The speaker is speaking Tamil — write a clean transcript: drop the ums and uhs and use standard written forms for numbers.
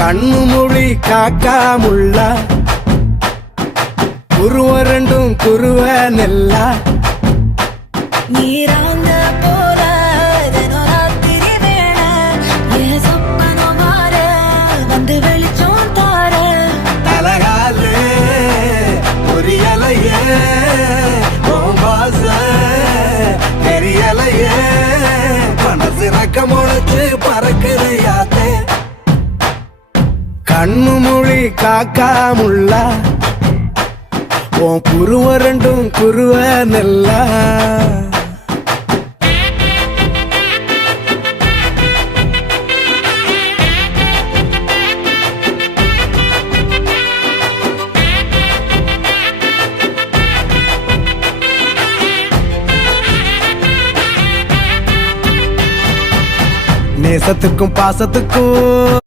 கண்ணு மொழி காக்காமுள்ள குருவ ரெண்டும் குருவ நெல்லா நீராங்க போல தினராத்திரி வேண என் சொப்பனம் மாற வந்து வெளிச்சம் தார தலகாலே பொரியலையே ஓம்பாச தெரியலையே மனசு ரக்க முளைச்சு பறக்குறையாத்தே கண்ணு மொழி காக்காமுள்ள உன் குருவ ரெண்டும் குருவ நெல்லா நேசத்துக்கும் பாசத்துக்கும்